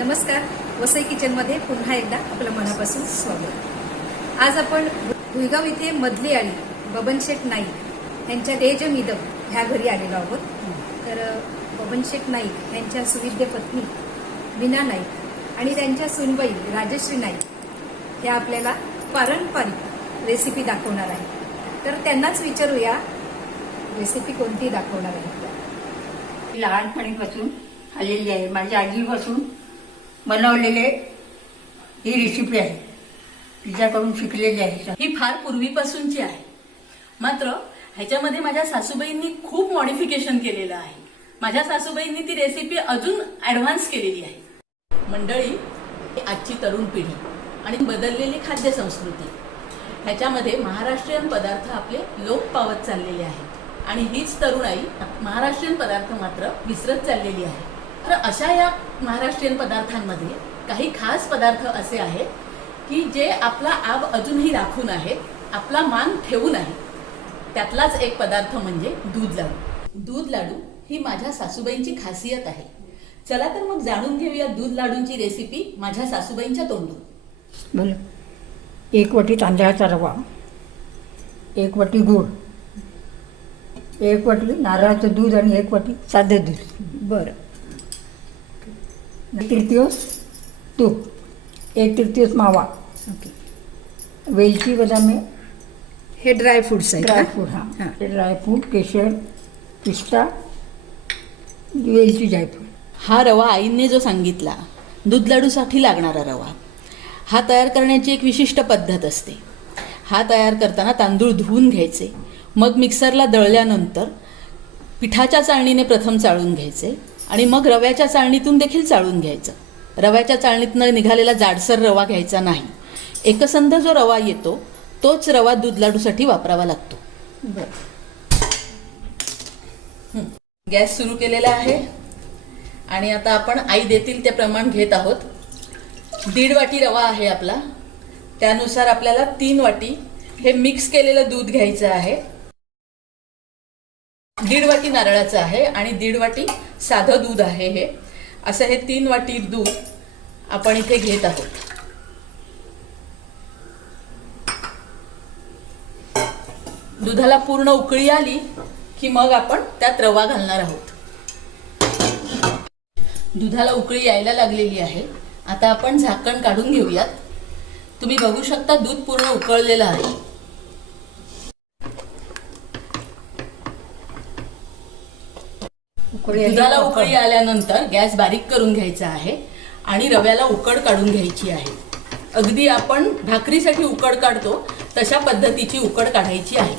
नमस्कार. वसई किचनमध्ये पुन्हा एकदा आपलं मनापासून स्वागत. आज आपण भुईगाव इथे मधली आळी बबनशेठ नाईक यांच्या देज निदम ह्या घरी आलेलो आहोत. तर बबन बबनशेठ नाईक यांच्या सुविद्य पत्नी मीना नाईक आणि त्यांच्या सुनबाई राजश्री नाईक या आपल्याला पारंपरिक रेसिपी दाखवणार आहे तर त्यांनाच विचारूया रेसिपी कोणती दाखवणार आहे लहानपणीपासून आलेली आहे. माझ्या आजीपासून बनवलेले ही रेसिपी आहे. तिच्याकडून शिकलेली आहे. ही फार पूर्वीपासूनची आहे. मात्र ह्याच्यामध्ये माझ्या सासूबाईंनी खूप मॉडिफिकेशन केलेलं आहे. माझ्या सासूबाईंनी ती रेसिपी अजून ॲडव्हान्स केलेली आहे. मंडळी ही आजची तरुण पिढी आणि बदललेली खाद्य संस्कृती ह्याच्यामध्ये महाराष्ट्रीयन पदार्थ आपले लोप पावत चाललेले आहेत. आणि हीच तरुणाई महाराष्ट्रीयन पदार्थ मात्र विसरत चाललेली आहे. तर अशा या महाराष्ट्रीयन पदार्थांमध्ये काही खास पदार्थ असे आहेत की जे आपला आब अजूनही राखून आहेत आपला मान ठेवून आहे त्यातलाच एक पदार्थ म्हणजे दूध लाडू. दूध लाडू ही माझ्या सासूबाईंची खासियत आहे. चला तर मग जाणून घेऊया दूध लाडूंची रेसिपी माझ्या सासूबाईंच्या तोंडून. बोल. एक वाटी तांदळाचा रवा एक वाटी गूळ एक वाटी नारळाचं दूध आणि एक वाटी साधं दूध. बरं. तृतीयोस तूप एक तृतीयोस मावा. ओके वेलची बदामे. हे ड्राय फ्रुट्स आहेत का? ड्रायफ्रूट हां. हां. ड्रायफ्रूट केशर पिस्ता वेलची जायफळ. हा रवा आईंनी जो सांगितला दूध लाडूसाठी लागणारा रवा. हा तयार करण्याची एक विशिष्ट पद्धत असते. हा तयार करताना तांदूळ धुवून घ्यायचे. मग मिक्सरला दळल्यानंतर पिठाच्या चाळणीने प्रथम चाळून घ्यायचे. आणि मग रव्याच्या चाळणीतून देखील चाळून घ्यायचं. रव्याच्या चाळणीतनं निघालेला जाडसर रवा घ्यायचा नाही. एकसंध जो रवा येतो तोच रवा दूध लाडूसाठी वापरावा लागतो. बरं गॅस सुरू केलेला आहे. आणि आता आपण आई देतील ते प्रमाण घेत आहोत. दीड वाटी रवा आहे आपला. त्यानुसार आपल्याला तीन वाटी हे मिक्स केलेलं दूध घ्यायचं आहे. दीड वाटी नारळाचं आहे आणि दीड वाटी साधं दूध आहे हे. असं हे तीन वाटी दूध आपण इथे घेत आहोत. दुधाला पूर्ण उकळी आली की मग आपण त्यात रवा घालणार आहोत. दुधाला उकळी यायला लागलेली आहे. आता आपण झाकण काढून घेऊयात. तुम्ही बघू शकता दूध पूर्ण उकळलेलं आहे उकळी आली दुधाला उकळी आल्यानंतर गॅस बारीक करून घ्यायचा आहे आणि रव्याला उकड काढून घ्यायची आहे. अगदी आपण भाकरीसाठी उकड काढतो तशा पद्धतीची उकड काढायची आहे.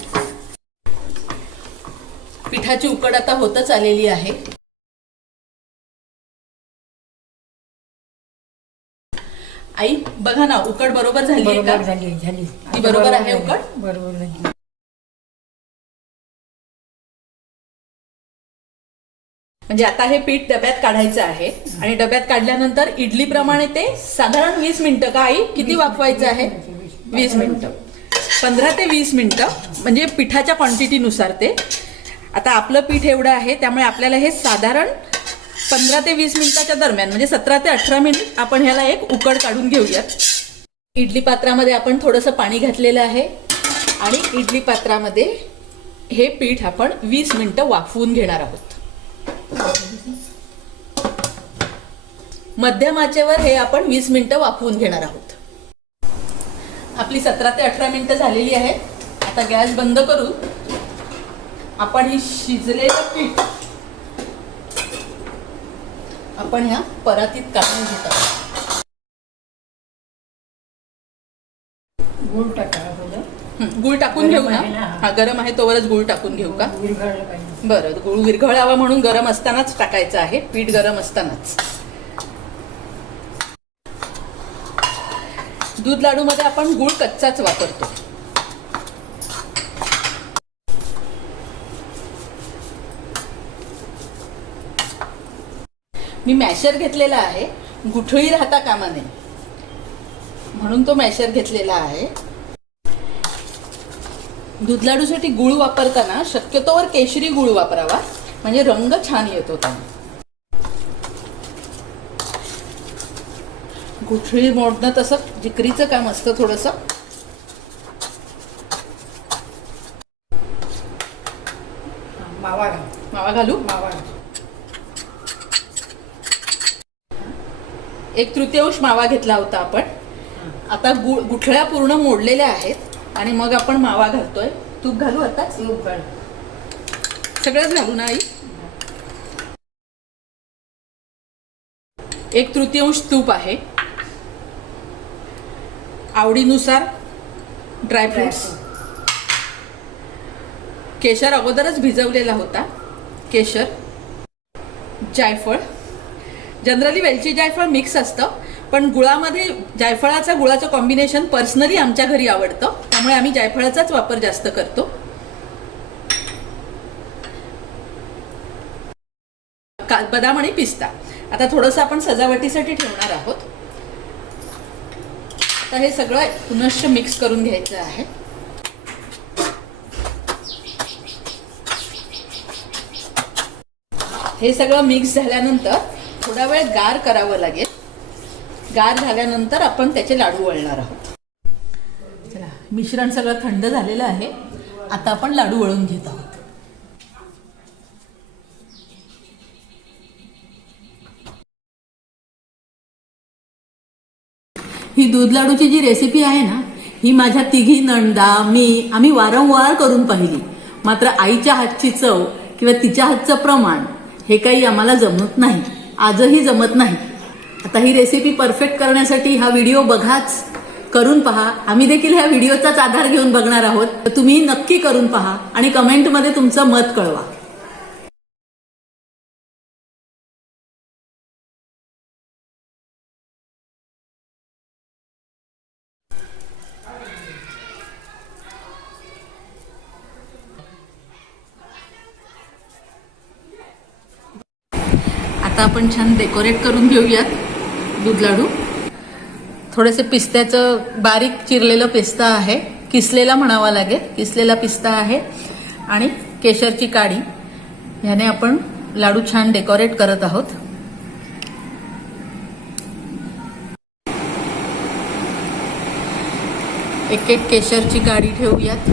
पिठाची उकड आता होतच आलेली आहे. आई बघा ना उकड बरोबर झाली आहे बरोबर का झाली झाली. ती बरोबर आहे. उकड? बरोबर म्हणजे आता हे पीठ डब्यात काढायचं आहे आणि डब्यात काढल्यानंतर इडली प्रमाणे ते साधारण वीस मिनिटं का आई? किती वाफवायचं आहे? वीस मिनिटं. पंधरा ते वीस मिनिटं म्हणजे पिठाच्या क्वांटिटीनुसार ते. आता आपलं पीठ एवढं आहे त्यामुळे आपल्याला हे साधारण पंधरा ते वीस मिनिटाच्या दरम्यान म्हणजे सतरा ते अठरा मिनिट आपण ह्याला एक उकड काढून घेऊयात. इडली पात्रामध्ये आपण थोडंसं पाणी घातलेलं आहे आणि इडली पात्रामध्ये हे पीठ आपण वीस मिनटं वाफवून घेणार आहोत. मध्यम आचेवर हे आपण वीस मिनिटं वाफवून घेणार आहोत. आपली सतरा ते अठरा मिनिटं झालेली आहे आता गॅस बंद करून आपण ही शिजलेलं पीठ आपण ह्या परातीत काढून घेत आहोत गुळ टाका अगोदर. हं, गूळ टाकून घेऊ ना. हा गरम आहे तोवरच गूळ टाकून घेऊ का? बरं गुळ विरघळावा म्हणून गरम असतानाच टाकायचं आहे पीठ गरम असतानाच. दूध लाडू मध्ये आपण गुळ कच्चाच वापरतो. मी मॅशर घेतलेला आहे गुठळी राहता कामा नये. म्हणून तो मॅशर घेतलेला आहे. दूध लाडूसाठी गुळ वापरताना शक्यतोवर केशरी गुळ वापरावा. म्हणजे रंग छान येतो गुठळी मोडणं तसं जिकरीचं काम असतं थोडंसं. मावा घाल. मावा घालू? मावा एक तृतीयांश मावा घेतला होता आपण. आता गुठळ्या पूर्ण मोडलेल्या आहेत. आणि मग आपण मावा घालतोय. तूप घालू आताच तूप घाल. सगळंच घालू ना आई? एक तृतीयांश तूप आहे. आवडीनुसार ड्रायफ्रुट्स केशर अगोदरच भिजवलेला होता. केशर जायफळ. जनरली वेलची जायफळ मिक्स असतं पण गुळामध्ये जायफळाचा गुळाचं कॉम्बिनेशन पर्सनली आमच्या घरी आवडतं. त्यामुळे आम्ही जायफळाचाच वापर जास्त करतो. का बदाम आणि पिस्ता. आता थोडंसं आपण सजावटीसाठी ठेवणार आहोत. आता हे सगळं पुनश्च मिक्स करून घ्यायचं आहे. हे सगळं मिक्स झाल्यानंतर थोडा वेळ गार करावं लागेल. गार झाल्यानंतर आपण त्याचे लाडू वळणार आहोत. मिश्रण सगळं थंड झालेलं आहे. आता आपण लाडू वळून घेत आहोत. ही दूध लाडूची जी रेसिपी आहे ना ही माझ्या तिघी नंदा मी आम्ही वारंवार करून पाहिली. मात्र आईच्या हातची चव किंवा तिच्या हातचं प्रमाण हे काही आम्हाला जमत नाही. आजही जमत नाही. आता ही रेसिपी परफेक्ट करण्यासाठी हा व्हिडिओ बघाच. करून पहा. आम्ही देखील ह्या व्हिडिओचाच आधार घेऊन बघणार आहोत. तर तुम्ही नक्की करून पहा आणि कमेंटमध्ये तुमचं मत कळवा. आता आपण छान डेकोरेट करून घेऊयात दूध लाडू. थोडेसे पिस्त्याचं बारीक चिरलेलं पिस्ता आहे. किसलेला म्हणावा लागेल. किसलेला पिस्ता आहे. आणि केशरची काडी. ह्याने आपण लाडू छान डेकोरेट करत आहोत. एक एक केशरची काडी ठेवूयात.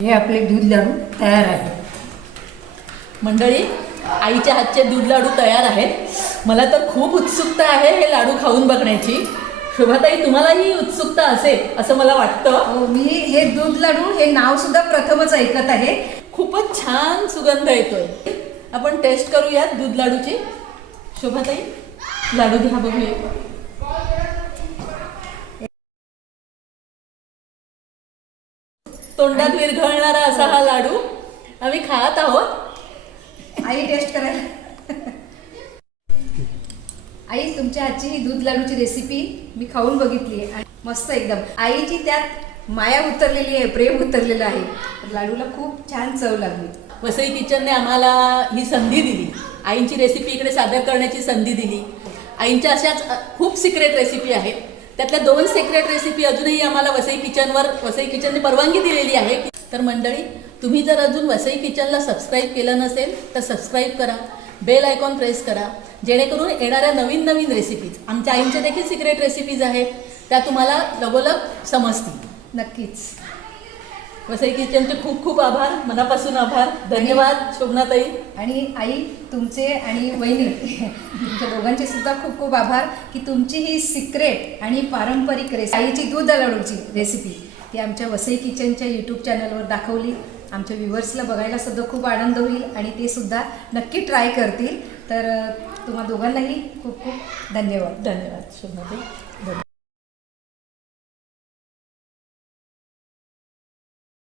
हे आपले दूध लाडू तयार आहेत. मंडळी आईच्या हातचे दूध लाडू तयार आहेत. मला तर खूप उत्सुकता आहे हे लाडू खाऊन बघण्याची. शोभाताई तुम्हालाही उत्सुकता असेल असं मला वाटतं. मी हे दूध लाडू हे नाव सुद्धा प्रथमच ऐकत आहे. खूपच छान सुगंध येतोय. आपण टेस्ट करूयात दूध लाडूची. शोभाताई लाडू घ्या बघूया. तोंडात विरघळणारा असा हा लाडू आम्ही खात आहोत. आई टेस्ट करायला. आई तुमच्या हातची ही दूध लाडूची रेसिपी मी खाऊन बघितली आहे मस्त एकदम. आईची त्यात माया उतरलेली आहे प्रेम उतरलेलं आहे. लाडूला खूप छान चव लागली. वसई किचनने आम्हाला ही संधी दिली. आईंची रेसिपी इकडे सादर करण्याची संधी दिली. आईंच्या अशाच खूप सिक्रेट रेसिपी आहेत. त्यातल्या दोन सिक्रेट रेसिपी अजूनही आम्हाला वसई किचनवर वसई किचनने परवानगी दिलेली आहे. तर मंडळी तुम्ही जर अजून वसई किचनला सबस्क्राईब केलं नसेल तर सबस्क्राईब करा. बेल आयकॉन प्रेस करा जेणेकरून येणाऱ्या नवीन नवीन रेसिपीज आमच्या आईंच्या देखील सिक्रेट रेसिपीज आहेत त्या तुम्हाला लगोलग समजतील. नक्कीच. वसई किचनचे खूप खूप आभार मनापासून आभार. धन्यवाद शोभनाताई. आणि आई तुमचे आणि वहिनी तुमच्या दोघांचे सुद्धा खूप खूप आभार की तुमची ही सिक्रेट आणि पारंपरिक रेसिपी आईची दूध लाडूची रेसिपी ती आमच्या वसई किचनच्या यूट्यूब चॅनलवर दाखवली. आमच्या व्ह्युअर्सला बघायला सुद्धा खूप आनंद होईल आणि ते सुद्धा नक्की ट्राय करतील. तर तुम्हा दोघांनाही खूप खूप धन्यवाद. धन्यवाद शोभनाताई